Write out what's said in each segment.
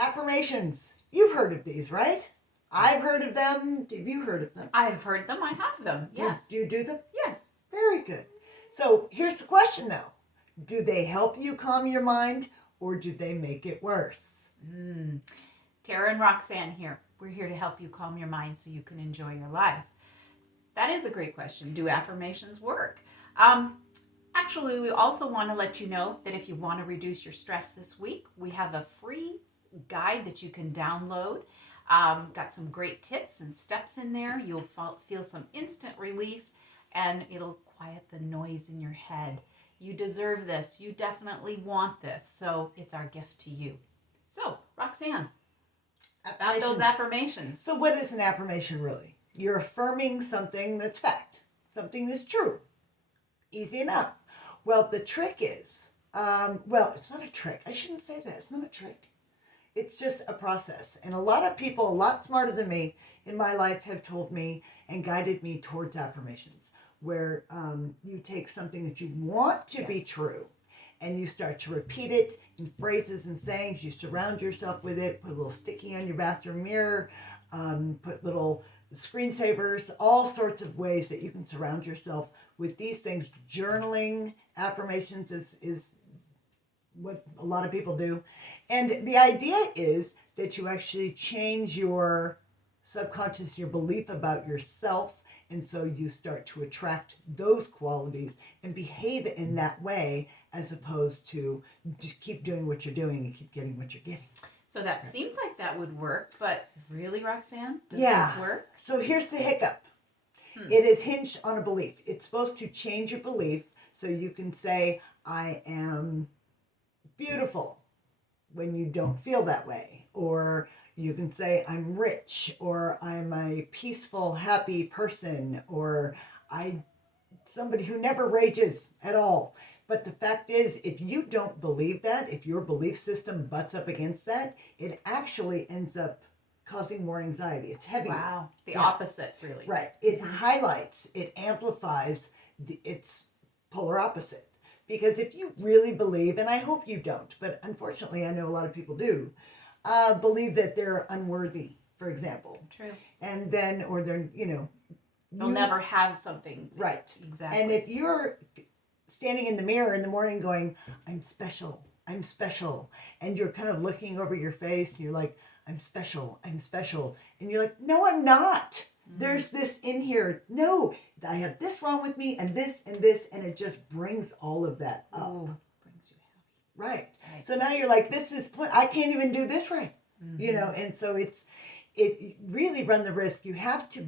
Affirmations. You've heard of these, right? I've heard of them. Have you heard of them? I've heard them. I have them. Yes. Do you do them? Yes. Very good. So here's the question though. Do they help you calm your mind or do they make it worse? Tara and Roxanne here. We're here to help you calm your mind so you can enjoy your life. That is a great question. Do affirmations work? Actually, we also want to let you know that if you want to reduce your stress this week, we have a free guide that you can download. Got some great tips and steps in there. You'll feel some instant relief and it'll quiet the noise in your head. You deserve this. You definitely want this. So it's our gift to you. So, Roxanne, about those affirmations. So what is an affirmation really? You're affirming something that's fact, something that's true. Easy enough. Well, the trick is, it's not a trick. I shouldn't say that. It's not a trick. It's just a process. And a lot of people, a lot smarter than me in my life, have told me and guided me towards affirmations, where you take something that you want to be true and you start to repeat it in phrases and sayings. You surround yourself with it, put a little sticky on your bathroom mirror, put little screensavers, all sorts of ways that you can surround yourself with these things. Journaling affirmations is what a lot of people do. And the idea is that you actually change your subconscious, your belief about yourself. And so you start to attract those qualities and behave in that way, as opposed to just keep doing what you're doing and keep getting what you're getting. So that seems like that would work, but really, Roxanne, does this work? So here's the hiccup. It is hinged on a belief. It's supposed to change your belief so you can say, I am beautiful, when you don't feel that way. Or you can say, I'm rich, or I'm a peaceful, happy person, or I'm somebody who never rages at all. But the fact is, if you don't believe that, if your belief system butts up against that, it actually ends up causing more anxiety. It's heavier. Wow. The opposite, really. Right. It highlights, it amplifies its polar opposite. Because if you really believe, and I hope you don't, but unfortunately I know a lot of people do, believe that they're unworthy, for example. True. And then, or they're, they'll never have something. Right. Exactly. And if you're standing in the mirror in the morning going, I'm special, and you're kind of looking over your face and you're like, I'm special, and you're like, no, I'm not. There's this in here. No, I have this wrong with me and this, and it just brings all of that up. Ooh, brings you heavy. Right. So now you're like, I can't even do this right. And so it really run the risk. You have to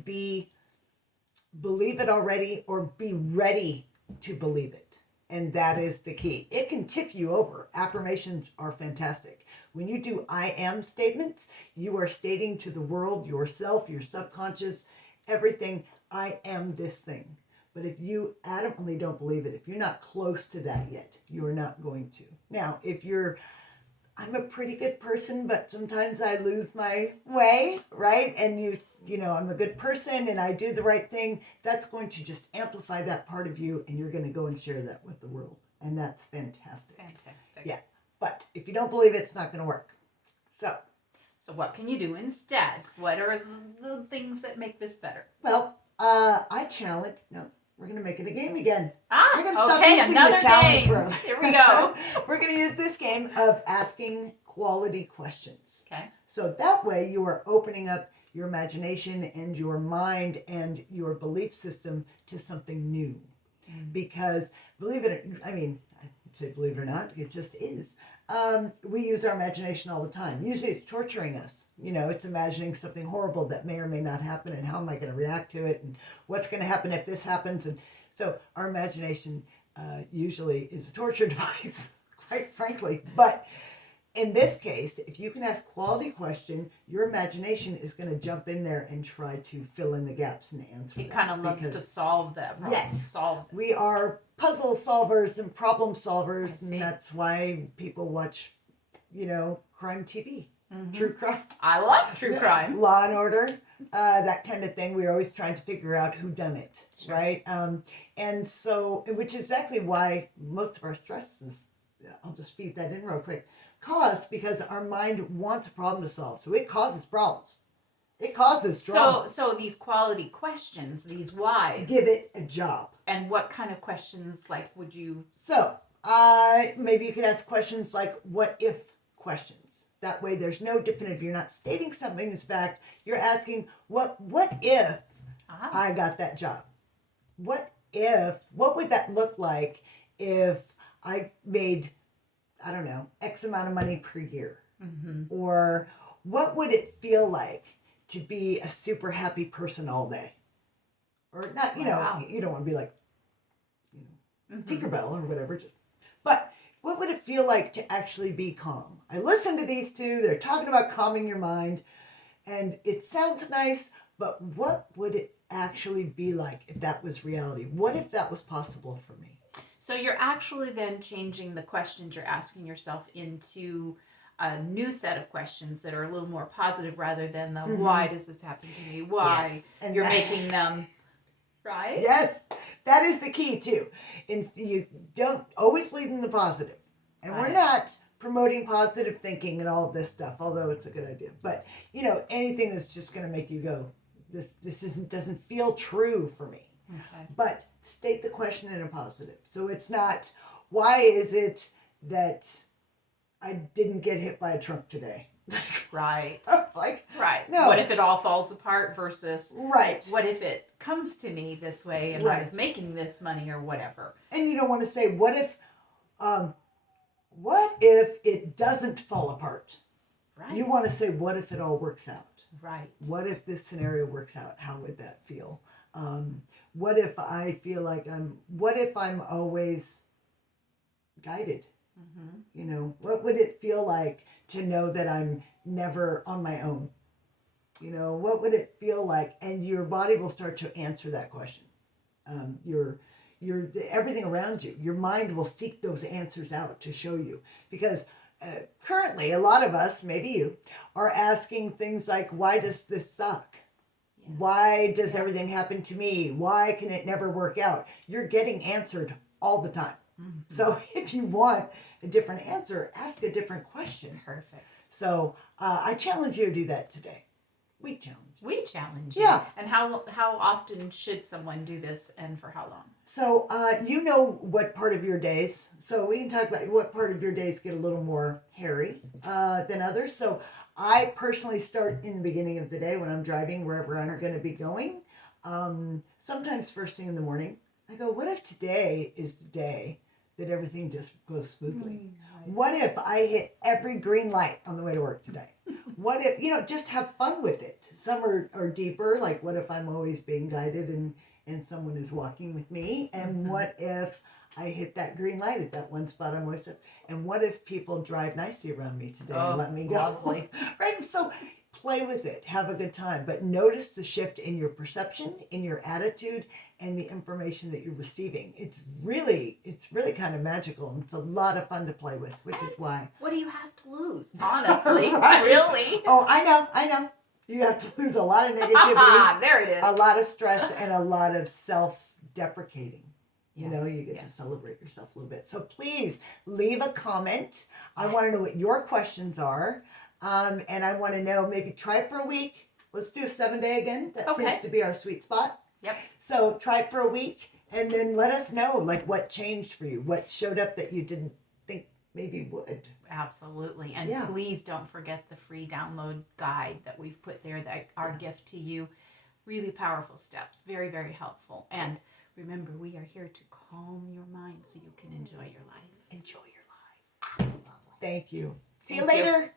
believe it already or be ready to believe it. And that is the key. It can tip you over. Affirmations are fantastic. When you do I am statements, you are stating to the world, yourself, your subconscious, everything, I am this thing. But if you adamantly don't believe it, if you're not close to that yet, you're not going to. Now, I'm a pretty good person, but sometimes I lose my way, right? And I'm a good person and I do the right thing. That's going to just amplify that part of you, and you're going to go and share that with the world. And that's fantastic. Fantastic. Yeah. But if you don't believe it, it's not going to work. So what can you do instead? What are the things that make this better? Well, we're going to make it a game again. I'm going to stop using the challenge word. Here we go. We're going to use this game of asking quality questions. Okay. So that way you are opening up your imagination and your mind and your belief system to something new. Because believe it or not, it just is. We use our imagination all the time. Usually it's torturing us. It's imagining something horrible that may or may not happen, and how am I going to react to it, and what's going to happen if this happens. And so our imagination usually is a torture device, quite frankly. But in this case, if you can ask quality question, your imagination is going to jump in there and try to fill in the gaps and answer It kind of loves to solve that problem. Yes. We are puzzle solvers and problem solvers, and that's why people watch, crime TV, true crime. I love true crime. Law and Order, that kind of thing. We're always trying to figure out who done it, right? And so, which is exactly why most of our stress I'll just feed that in real quick. Cause, because our mind wants a problem to solve. So it causes problems. It causes drama. So these quality questions, these whys. Give it a job. And what kind of questions, like, would you? So, maybe you could ask questions like, what if questions. That way there's no definitive. You're not stating something as fact. You're asking, what if I got that job? What would that look like if I made, I don't know, X amount of money per year? Mm-hmm. Or what would it feel like to be a super happy person all day? Or not, you know, you don't want to be like, Tinkerbell or whatever. But what would it feel like to actually be calm? I listened to these two. They're talking about calming your mind. And it sounds nice, but what would it actually be like if that was reality? What if that was possible for me? So you're actually then changing the questions you're asking yourself into a new set of questions that are a little more positive rather than the why does this happen to me? Why? Yes. And you're making them, right? Yes, that is the key too. You don't always lead in the positive. And we're not promoting positive thinking and all of this stuff, although it's a good idea. But, you know, anything that's just going to make you go, this doesn't feel true for me. Okay. But state the question in a positive. So it's not, why is it that I didn't get hit by a truck today? Right. Like, right. No. What if it all falls apart versus right. What if it comes to me this way and I was making this money or whatever? And you don't want to say, what if it doesn't fall apart? Right. You want to say, what if it all works out? Right. What if this scenario works out? How would that feel? What if I feel like what if I'm always guided? Mm-hmm. You know, what would it feel like to know that I'm never on my own? You know, what would it feel like? And your body will start to answer that question. Your everything around you, your mind will seek those answers out to show you. Because currently, a lot of us, maybe you, are asking things like, why does this suck? Yes. Why does everything happen to me? Why can it never work out? You're getting answered all the time. Mm-hmm. So if you want a different answer, ask a different question. Perfect. So I challenge you to do that today. We challenge you. Yeah. And how often should someone do this and for how long? So you know what part of your days, so we can talk about what part of your days get a little more hairy than others. So I personally start in the beginning of the day when I'm driving wherever I'm going to be going. Sometimes first thing in the morning, I go, what if today is the day that everything just goes smoothly? What if I hit every green light on the way to work today? What if, just have fun with it. Some are deeper, like what if I'm always being guided and someone is walking with me? And what if I hit that green light at that one spot I'm always at? And what if people drive nicely around me today and let me go? Lovely. Right? So play with it. Have a good time. But notice the shift in your perception, in your attitude, and the information that you're receiving. It's really kind of magical. And it's a lot of fun to play with, which is why. What do you have to lose? Honestly. Right? Really? Oh, I know. You have to lose a lot of negativity. There it is. A lot of stress and a lot of self-deprecating. You get to celebrate yourself a little bit. So please leave a comment. I want to know what your questions are. And I want to know, maybe try it for a week. Let's do a 7-day again. That seems to be our sweet spot. Yep. So try it for a week and then let us know like what changed for you, what showed up that you didn't think maybe would. Absolutely. And please don't forget the free download guide that we've put there, that our gift to you. Really powerful steps. Very, very helpful. And remember, we are here to calm your mind so you can enjoy your life. Enjoy your life. Absolutely. Thank you. See you later.